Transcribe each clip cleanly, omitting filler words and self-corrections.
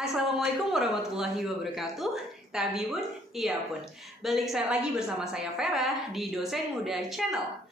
Assalamualaikum warahmatullahi wabarakatuh. Tabibun, iya pun. Balik lagi bersama saya Vera di Dosen Muda Channel.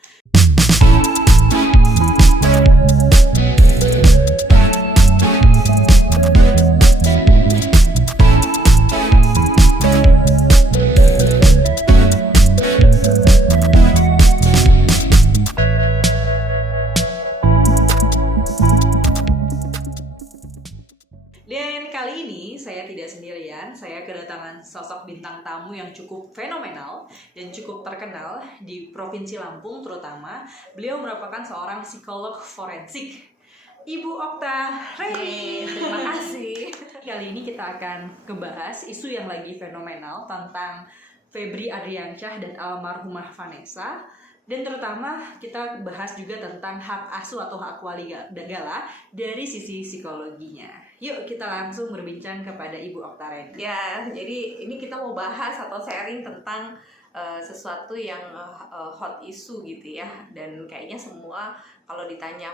Dan kali ini saya tidak sendirian, saya kedatangan sosok bintang tamu yang cukup fenomenal dan cukup terkenal di Provinsi Lampung terutama. Beliau merupakan seorang psikolog forensik, Ibu Okta Reni. Terima kasih. Kali ini kita akan ngebahas isu yang lagi fenomenal tentang Febri Adriansyah dan almarhumah Vanessa. Dan terutama kita bahas juga tentang hak asuh atau hak waligala dari sisi psikologinya. Yuk kita langsung berbincang kepada Ibu Okta Reni. Ya, jadi ini kita mau bahas atau sharing tentang sesuatu yang hot issue gitu ya. Dan kayaknya semua kalau ditanya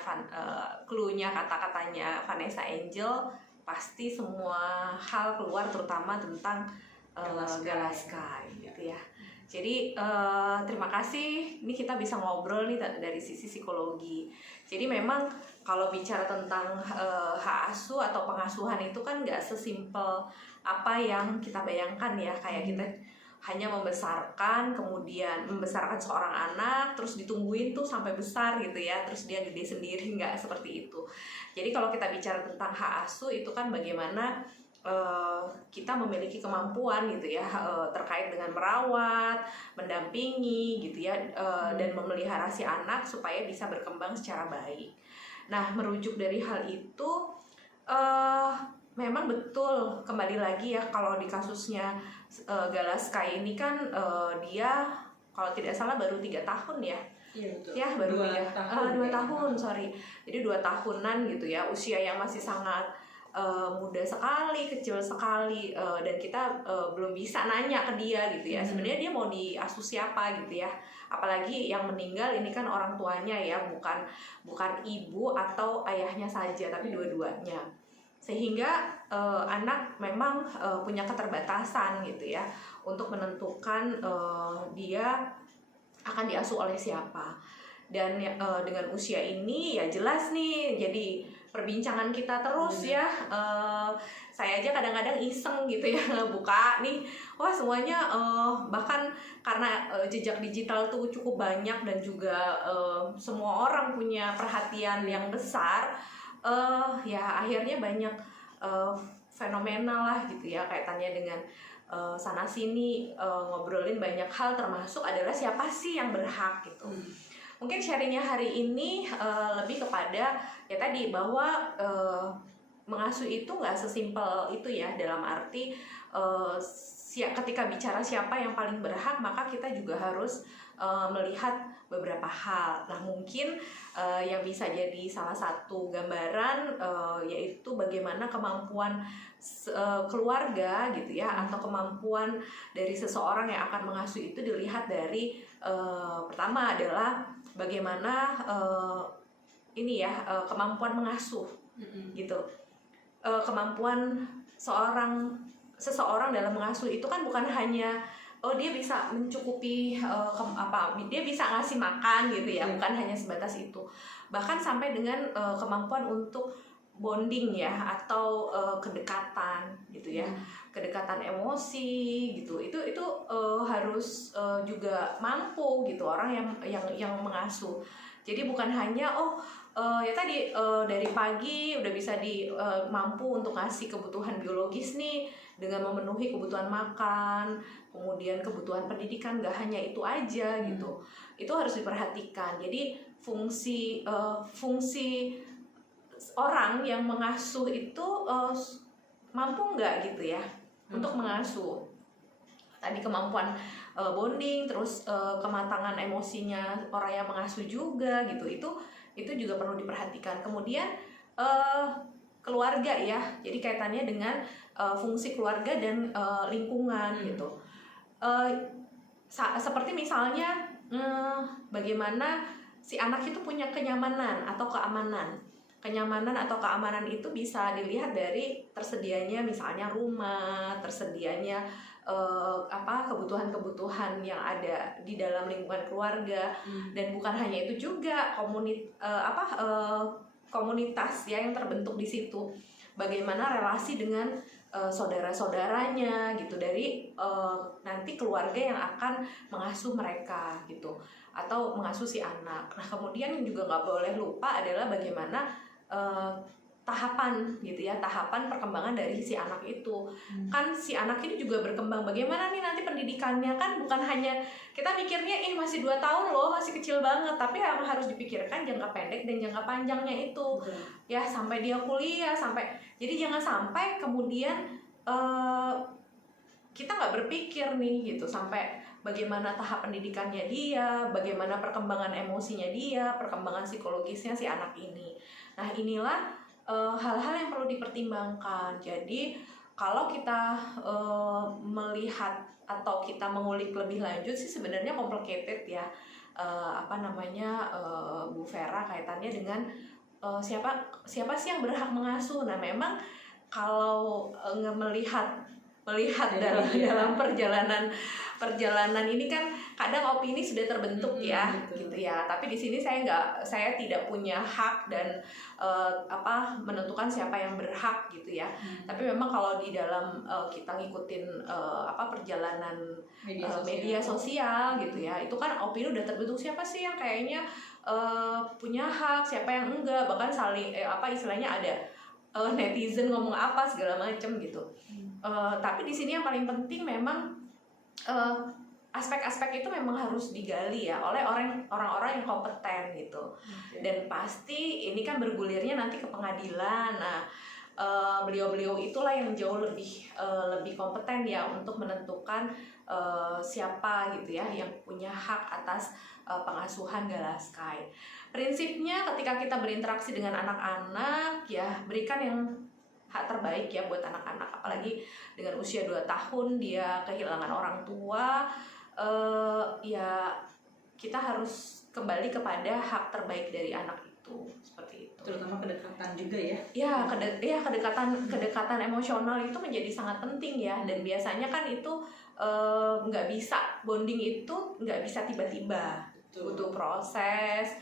clue-nya, kata-katanya Vanessa Angel, pasti semua hal keluar terutama tentang Galaskai gitu ya. Jadi terima kasih, ini kita bisa ngobrol nih dari sisi psikologi. Jadi memang kalau bicara tentang hak asuh atau pengasuhan itu kan nggak sesimpel apa yang kita bayangkan ya. Kayak kita hanya membesarkan, kemudian membesarkan seorang anak, terus ditungguin tuh sampai besar gitu ya, terus dia gede sendiri, nggak seperti itu. Jadi kalau kita bicara tentang hak asuh itu kan bagaimana kita memiliki kemampuan gitu ya terkait dengan merawat, mendampingi gitu ya dan memelihara si anak supaya bisa berkembang secara baik. Nah, merujuk dari hal itu memang betul, kembali lagi ya kalau di kasusnya Galaskai ini kan dia kalau tidak salah baru 3 tahun ya. Iya betul. Ya baru 2 tahun, sorry. Jadi 2 tahunan gitu ya, usia yang masih sangat muda sekali, kecil sekali, dan kita belum bisa nanya ke dia gitu ya. Sebenarnya dia mau diasuh siapa gitu ya. Apalagi yang meninggal ini kan orang tuanya ya, bukan ibu atau ayahnya saja, tapi dua-duanya. Sehingga anak memang punya keterbatasan gitu ya untuk menentukan dia akan diasuh oleh siapa. Dan dengan usia ini ya jelas nih jadi perbincangan kita terus ya. Saya aja kadang-kadang iseng gitu ya buka nih, wah semuanya bahkan karena jejak digital tuh cukup banyak dan juga semua orang punya perhatian yang besar, ya akhirnya banyak fenomenal lah gitu ya kaitannya dengan sana sini ngobrolin banyak hal, termasuk adalah siapa sih yang berhak gitu. Mungkin sharingnya hari ini lebih kepada ya tadi bahwa mengasuh itu nggak sesimpel itu ya, dalam arti ketika bicara siapa yang paling berhak maka kita juga harus melihat beberapa hal. Nah mungkin yang bisa jadi salah satu gambaran yaitu bagaimana kemampuan keluarga gitu ya, atau kemampuan dari seseorang yang akan mengasuh itu dilihat dari pertama adalah bagaimana kemampuan mengasuh gitu. Kemampuan seseorang dalam mengasuh itu kan bukan hanya dia bisa mencukupi dia bisa ngasih makan gitu ya, bukan hanya sebatas itu. Bahkan sampai dengan kemampuan untuk bonding ya, atau kedekatan gitu ya, kedekatan emosi gitu. Itu harus juga mampu gitu orang yang mengasuh. Jadi bukan hanya ya tadi dari pagi udah bisa mampu untuk ngasih kebutuhan biologis nih dengan memenuhi kebutuhan makan, kemudian kebutuhan pendidikan, nggak hanya itu aja gitu. Itu harus diperhatikan. Jadi fungsi orang yang mengasuh itu mampu nggak gitu ya untuk mengasuh. Tadi kemampuan bonding, terus kematangan emosinya orang yang mengasuh juga gitu. Itu juga perlu diperhatikan. Kemudian keluarga ya, jadi kaitannya dengan fungsi keluarga dan lingkungan gitu. Seperti misalnya bagaimana si anak itu punya kenyamanan atau keamanan. kenyamanan atau keamanan itu bisa dilihat dari tersedianya misalnya rumah, tersedianya kebutuhan-kebutuhan yang ada di dalam lingkungan keluarga. Dan bukan hanya itu juga komunitas ya yang terbentuk di situ. Bagaimana relasi dengan saudara-saudaranya gitu, dari nanti keluarga yang akan mengasuh mereka gitu, atau mengasuh si anak. Nah kemudian yang juga nggak boleh lupa adalah bagaimana tahapan gitu ya, tahapan perkembangan dari si anak itu. Kan si anak ini juga berkembang, bagaimana nih nanti pendidikannya, kan bukan hanya kita mikirnya masih 2 tahun loh, masih kecil banget, tapi yang harus dipikirkan jangka pendek dan jangka panjangnya itu. Ya sampai dia kuliah, jadi jangan sampai kemudian kita nggak berpikir nih gitu, sampai bagaimana tahap pendidikannya dia, bagaimana perkembangan emosinya dia, perkembangan psikologisnya si anak ini. Nah inilah hal-hal yang perlu dipertimbangkan. Jadi kalau kita melihat atau kita mengulik lebih lanjut sih sebenarnya complicated ya, Bu Vera, kaitannya dengan siapa sih yang berhak mengasuh. Nah memang kalau melihat dalam perjalanan ini kan kadang opini sudah terbentuk ya, gitu ya. Tapi di sini saya tidak punya hak dan menentukan siapa yang berhak gitu ya. Tapi memang kalau di dalam kita ngikutin perjalanan media sosial gitu ya, itu kan opini udah terbentuk, siapa sih yang kayaknya punya hak, siapa yang enggak, bahkan saling istilahnya ada netizen ngomong apa segala macem gitu. Tapi di sini yang paling penting memang aspek-aspek itu memang harus digali ya oleh orang-orang yang kompeten gitu. Dan pasti ini kan bergulirnya nanti ke pengadilan. Nah beliau-beliau itulah yang jauh lebih kompeten ya untuk menentukan siapa gitu ya yang punya hak atas pengasuhan Galaskai. Prinsipnya ketika kita berinteraksi dengan anak-anak ya, berikan yang hak terbaik ya buat anak-anak, apalagi dengan usia 2 tahun dia kehilangan orang tua. Ya kita harus kembali kepada hak terbaik dari anak itu, seperti itu. Terutama kedekatan juga ya. Ya, kedekatan emosional itu menjadi sangat penting ya, dan biasanya kan itu nggak bisa, bonding itu nggak bisa tiba-tiba, butuh proses.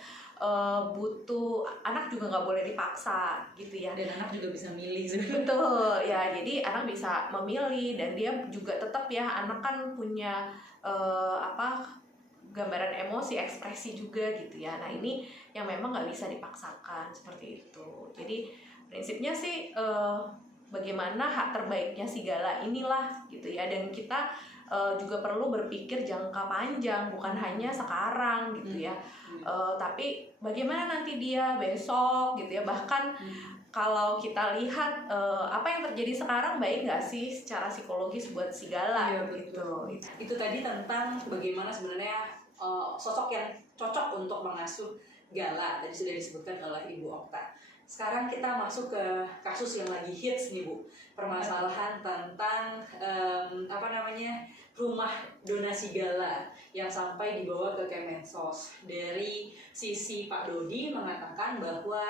Butuh, anak juga nggak boleh dipaksa gitu ya, dan anak juga bisa milih betul ya. Jadi anak bisa memilih dan dia juga tetap ya, anak kan punya gambaran emosi, ekspresi juga gitu ya. Nah ini yang memang nggak bisa dipaksakan seperti itu. Jadi prinsipnya sih bagaimana hak terbaiknya si Gala inilah gitu ya, dan kita juga perlu berpikir jangka panjang, bukan hanya sekarang gitu ya. Tapi bagaimana nanti dia besok gitu ya. Bahkan kalau kita lihat apa yang terjadi sekarang baik nggak sih secara psikologis buat si Gala gitu. Itu tadi tentang bagaimana sebenarnya sosok yang cocok untuk mengasuh Gala tadi sudah disebutkan oleh Ibu Okta. Sekarang kita masuk ke kasus yang lagi hits nih Bu, permasalahan tentang rumah donasi Gala yang sampai dibawa ke Kemensos. Dari sisi Pak Dodi mengatakan bahwa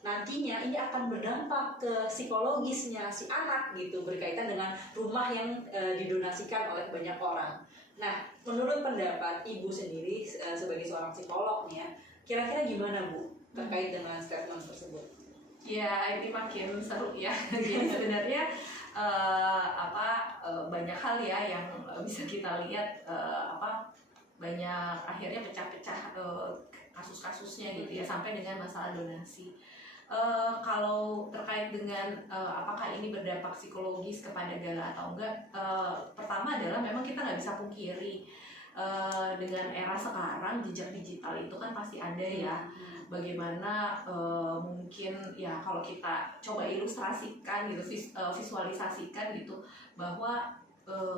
nantinya ini akan berdampak ke psikologisnya si anak gitu, berkaitan dengan rumah yang didonasikan oleh banyak orang. Nah, menurut pendapat Ibu sendiri sebagai seorang psikolog nih ya, kira-kira gimana Bu terkait dengan statement tersebut? Ya, ini makin seru ya. Jadi sebenarnya banyak hal ya yang bisa kita lihat, banyak akhirnya pecah-pecah kasus-kasusnya gitu ya, sampai dengan masalah donasi. Kalau terkait dengan apakah ini berdampak psikologis kepada Gala atau enggak, pertama adalah memang kita nggak bisa pungkiri dengan era sekarang jejak digital itu kan pasti ada ya. Bagaimana mungkin ya kalau kita coba ilustrasikan gitu, visualisasikan gitu, bahwa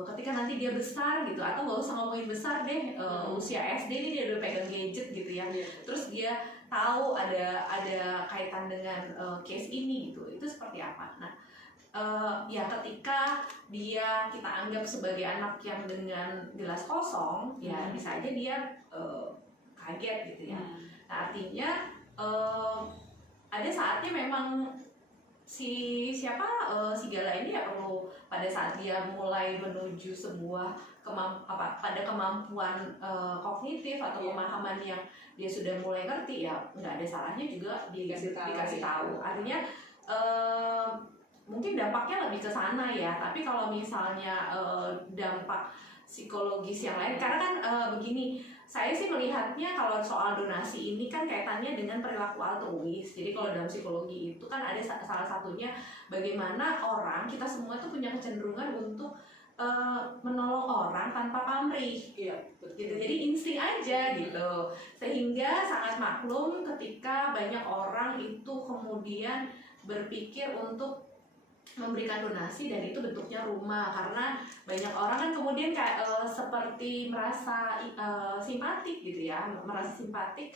ketika nanti dia besar gitu, atau nggak usah ngomongin besar deh, usia SD ini dia udah pegang gadget gitu ya, terus dia tahu ada kaitan dengan case ini gitu, itu seperti apa? Nah ya ketika kita anggap sebagai anak yang dengan gelas kosong, ya bisa aja dia kaget gitu ya. Nah, artinya ada saatnya memang si Gala ini ya perlu, pada saat dia mulai menuju sebuah pada kemampuan kognitif atau pemahaman yang dia sudah mulai ngerti, ya nggak ada salahnya juga dikasih tahu. Artinya mungkin dampaknya lebih ke sana ya. Tapi kalau misalnya dampak psikologis yang lain, karena kan begini, saya sih melihatnya kalau soal donasi ini kan kaitannya dengan perilaku altruis. Jadi kalau dalam psikologi itu kan ada salah satunya bagaimana kita semua tuh punya kecenderungan untuk menolong orang tanpa pamrih. Iya, gitu. Jadi insting aja gitu. Sehingga sangat maklum ketika banyak orang itu kemudian berpikir untuk memberikan donasi dan itu bentuknya rumah, karena banyak orang kan kemudian kayak seperti merasa simpatik gitu ya, merasa simpatik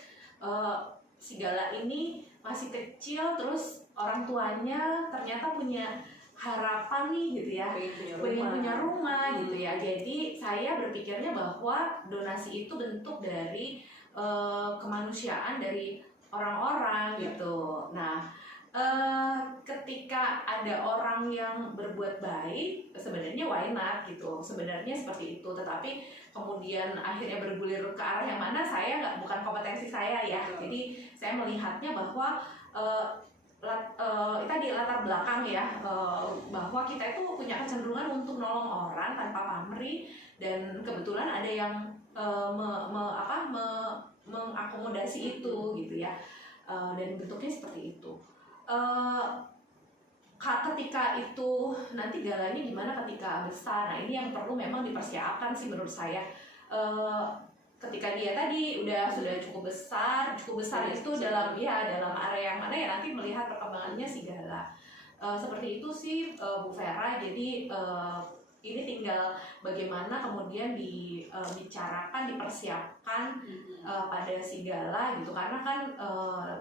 si Gala ini masih kecil, terus orang tuanya ternyata punya harapan nih gitu ya, pengen punya rumah gitu ya. Jadi saya berpikirnya bahwa donasi itu bentuk dari kemanusiaan dari orang-orang gitu. Nah, ketika ada orang yang berbuat baik, sebenarnya why not gitu, sebenarnya seperti itu. Tetapi kemudian akhirnya bergulir ke arah yang mana, saya bukan kompetensi saya ya. Jadi saya melihatnya bahwa tadi latar belakang ya, bahwa kita itu punya kecenderungan untuk nolong orang tanpa pamrih, dan kebetulan ada yang mengakomodasi itu gitu ya, dan bentuknya seperti itu. Ketika itu nanti galanya gimana ketika besar, nah ini yang perlu memang dipersiapkan sih menurut saya. Ketika dia tadi sudah cukup besar itu dalam area yang mana ya, nanti melihat perkembangannya si Gala. Seperti itu sih Bu Vera. Jadi ini tinggal bagaimana kemudian dibicarakan, dipersiapkan pada si Gala gitu, karena kan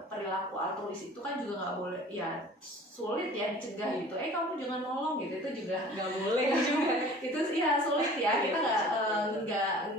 perilaku altruis itu kan juga nggak boleh ya, sulit ya dicegah gitu. Kamu jangan nolong gitu, itu juga nggak boleh juga. Itu ya sulit ya, kita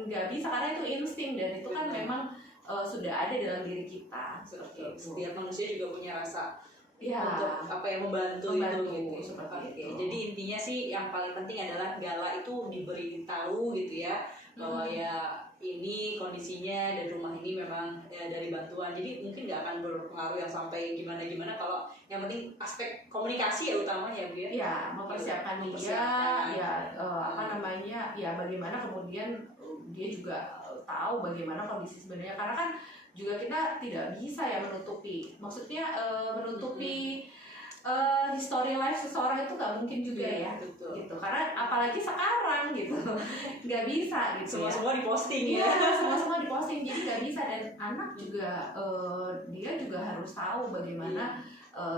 nggak bisa, karena itu insting dan itu kan memang sudah ada dalam diri kita. Seperti itu. Setiap manusia juga punya rasa ya, untuk membantu gitu. Seperti itu. Jadi intinya sih yang paling penting adalah Gala itu diberitahu gitu ya, bahwa ya ini kondisinya dan rumah ini memang dari bantuan. Jadi mungkin nggak akan berpengaruh yang sampai gimana kalau yang penting aspek komunikasi ya utamanya Bu ya. Ya, mempersiapkan dia, ya ya bagaimana kemudian dia juga tahu bagaimana kondisi sebenarnya, karena kan juga kita tidak bisa ya menutupi, maksudnya menutupi history life seseorang itu nggak mungkin juga ya, betul. Gitu, karena apalagi sekarang gitu nggak bisa gitu. Semua diposting ya, semua diposting, jadi nggak bisa. Dan anak juga dia juga harus tahu bagaimana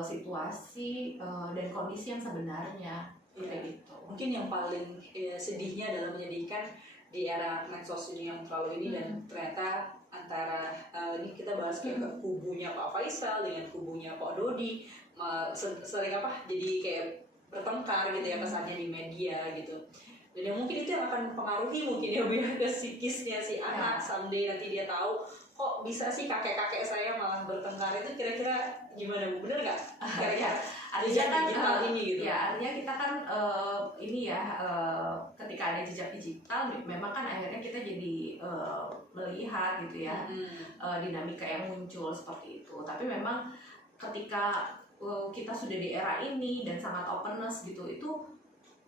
situasi dan kondisi yang sebenarnya kayak gitu. Mungkin yang paling sedihnya adalah menyedihkan di era medsos ini yang terlalu ini, dan ternyata antara ini kita bahas kayak ke kubunya Pak Faisal dengan kubunya Pak Dodi sering jadi kayak bertengkar gitu ya kesannya di media gitu. Dan yang mungkin itu yang akan mempengaruhi mungkin ya biar ke psikisnya si anak someday nanti dia tahu kok bisa sih kakek-kakek saya malah bertengkar. Itu kira-kira gimana Bu? Bener nggak? Kira-kira artinya kan digital ini gitu. Ya, artinya kita kan ketika ada jejak digital memang kan akhirnya kita jadi melihat gitu ya dinamika yang muncul seperti itu. Tapi memang ketika kita sudah di era ini dan sangat openness gitu, itu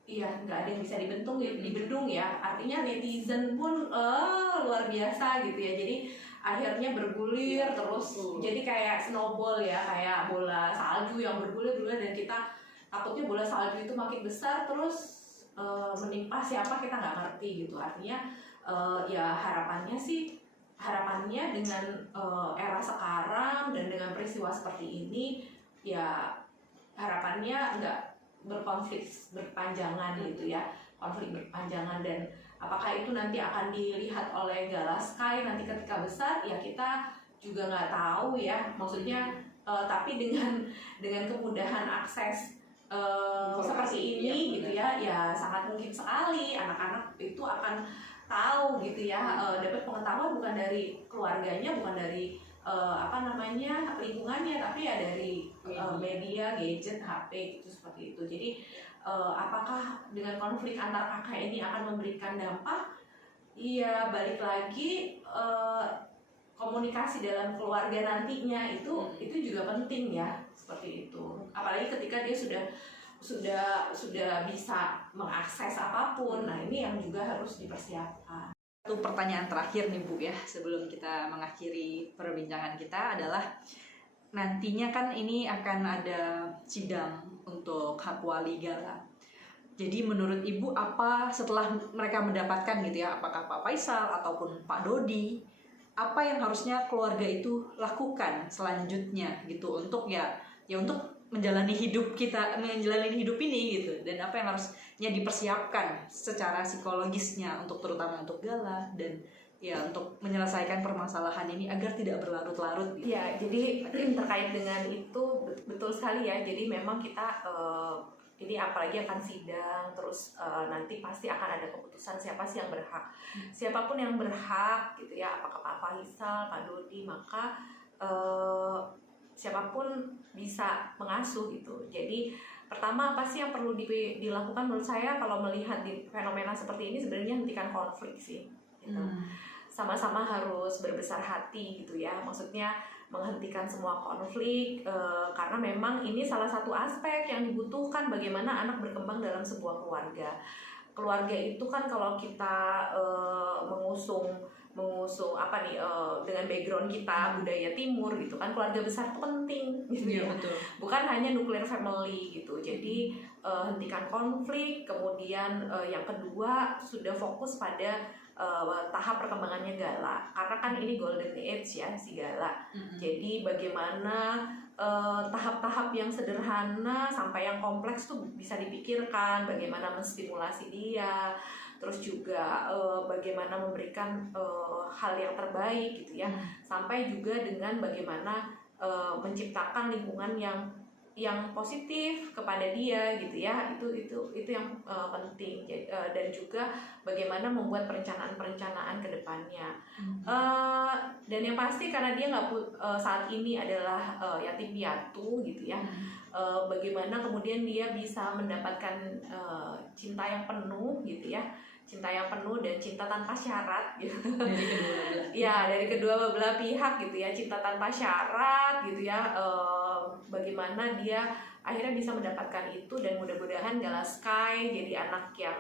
iya nggak ada yang bisa dibendung ya. Artinya netizen pun luar biasa gitu ya. Jadi akhirnya bergulir terus, jadi kayak snowball ya, kayak bola salju yang bergulir, dan kita takutnya bola salju itu makin besar terus menimpa siapa kita nggak ngerti gitu. Artinya ya harapannya dengan era sekarang dan dengan peristiwa seperti ini ya, harapannya nggak berkonflik berpanjangan gitu ya, konflik berpanjangan. Dan apakah itu nanti akan dilihat oleh Gala Sky nanti ketika besar, ya kita juga nggak tahu ya, maksudnya tapi dengan kemudahan akses seperti ini gitu ya, sangat mungkin sekali anak-anak itu akan tahu gitu ya, dapat pengetahuan bukan dari keluarganya, bukan dari lingkungannya, tapi ya dari media, gadget, HP gitu, seperti itu. Jadi apakah dengan konflik antar kakak ini akan memberikan dampak? Iya, balik lagi komunikasi dalam keluarga nantinya itu juga penting ya, seperti itu. Apalagi ketika dia sudah bisa mengakses apapun. Nah, ini yang juga harus dipersiapkan. Satu pertanyaan terakhir nih Bu ya, sebelum kita mengakhiri perbincangan kita adalah nantinya kan ini akan ada sidang untuk hak wali Gala. Jadi menurut Ibu apa setelah mereka mendapatkan gitu ya, apakah Pak Faisal ataupun Pak Dodi, apa yang harusnya keluarga itu lakukan selanjutnya gitu untuk untuk menjalani hidup ini gitu, dan apa yang harusnya dipersiapkan secara psikologisnya terutama untuk Gala dan ya untuk menyelesaikan permasalahan ini agar tidak berlarut-larut gitu. Ya, jadi terkait dengan itu betul sekali ya. Jadi memang kita ini apalagi akan sidang, terus nanti pasti akan ada keputusan siapa sih yang berhak. Siapapun yang berhak gitu ya, apakah Pak Faisal, Pak Dodi, maka siapapun bisa mengasuh gitu. Jadi pertama apa sih yang perlu dilakukan menurut saya kalau melihat di fenomena seperti ini, sebenarnya hentikan konflik sih gitu. Sama-sama harus berbesar hati gitu ya, maksudnya menghentikan semua konflik karena memang ini salah satu aspek yang dibutuhkan bagaimana anak berkembang dalam sebuah keluarga. Keluarga itu kan kalau kita mengusung dengan background kita budaya timur gitu kan, keluarga besar itu penting gitu ya, betul. Bukan hanya nuclear family gitu. Jadi hentikan konflik, kemudian yang kedua sudah fokus pada tahap perkembangannya Gala, karena kan ini golden age ya si Gala. Jadi bagaimana tahap-tahap yang sederhana sampai yang kompleks tuh bisa dipikirkan, bagaimana menstimulasi dia, terus juga bagaimana memberikan hal yang terbaik gitu ya, sampai juga dengan bagaimana menciptakan lingkungan yang positif kepada dia gitu ya, itu yang penting. Dan juga bagaimana membuat perencanaan ke depannya. Dan yang pasti karena dia saat ini adalah yatim piatu gitu ya, bagaimana kemudian dia bisa mendapatkan cinta yang penuh gitu ya, cinta yang penuh dan cinta tanpa syarat gitu. Dari kedua belah pihak gitu ya, cinta tanpa syarat gitu ya. Bagaimana dia akhirnya bisa mendapatkan itu, dan mudah-mudahan Gala Sky jadi anak yang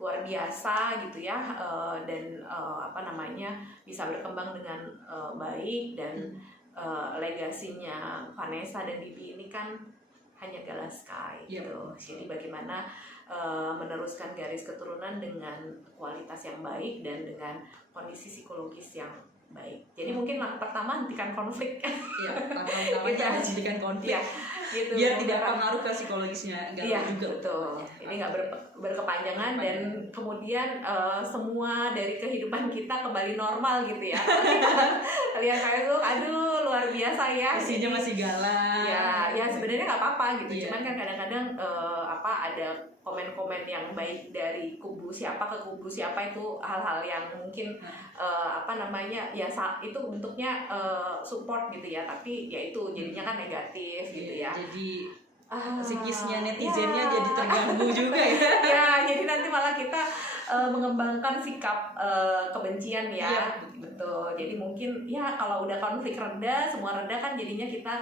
luar biasa gitu ya, dan bisa berkembang dengan baik, dan legasinya Vanessa dan Bibi ini kan hanya Gala Sky gitu. Jadi bagaimana meneruskan garis keturunan dengan kualitas yang baik dan dengan kondisi psikologis yang baik. Jadi mungkin pertama hentikan konflik. Pertama-tama hentikan konflik. Gitu. Biar tidak pengaruh ke psikologisnya Gala juga. Betul. Ini nggak berkepanjangan dan kemudian semua dari kehidupan kita kembali normal gitu ya. Kalian kayak tuh, aduh luar biasa ya. Isinya masih Gala. Ya sebenarnya nggak apa-apa gitu. Cuman kan kadang-kadang ada komen-komen yang baik dari kubu siapa ke kubu siapa, itu hal-hal yang mungkin itu bentuknya support gitu ya, tapi ya itu jadinya kan negatif gitu ya. Jadi psikisnya netizennya jadi terganggu juga ya. Jadi nanti malah kita mengembangkan sikap kebencian ya. Betul. Jadi mungkin ya kalau udah konflik reda, semua reda kan jadinya kita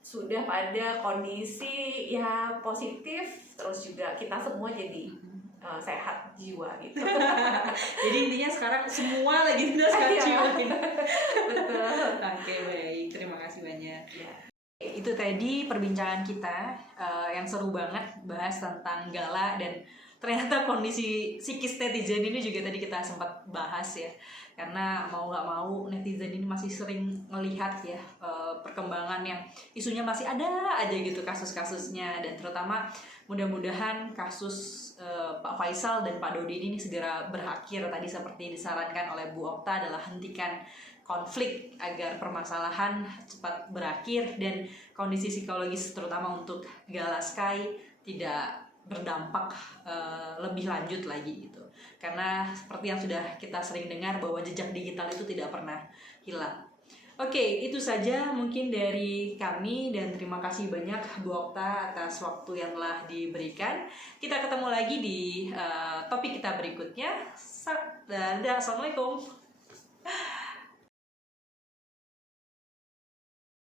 sudah pada kondisi ya positif, terus juga kita semua jadi sehat jiwa gitu. Jadi intinya sekarang semua lagi sehat jiwa. Betul. Oke, baik, terima kasih banyak. Itu tadi perbincangan kita yang seru banget, bahas tentang Gala, dan ternyata kondisi psikis netizen ini juga tadi kita sempat bahas ya, karena mau nggak mau netizen ini masih sering melihat ya perkembangan yang isunya masih ada aja gitu kasus-kasusnya, dan terutama mudah-mudahan kasus Pak Faisal dan Pak Dodi ini segera berakhir. Tadi seperti disarankan oleh Bu Okta adalah hentikan konflik agar permasalahan cepat berakhir dan kondisi psikologis terutama untuk Gala Sky tidak berdampak lebih lanjut lagi gitu. Karena seperti yang sudah kita sering dengar bahwa jejak digital itu tidak pernah hilang. Oke, itu saja mungkin dari kami dan terima kasih banyak Bu Okta atas waktu yang telah diberikan. Kita ketemu lagi di topik kita berikutnya. Dadah, assalamualaikum.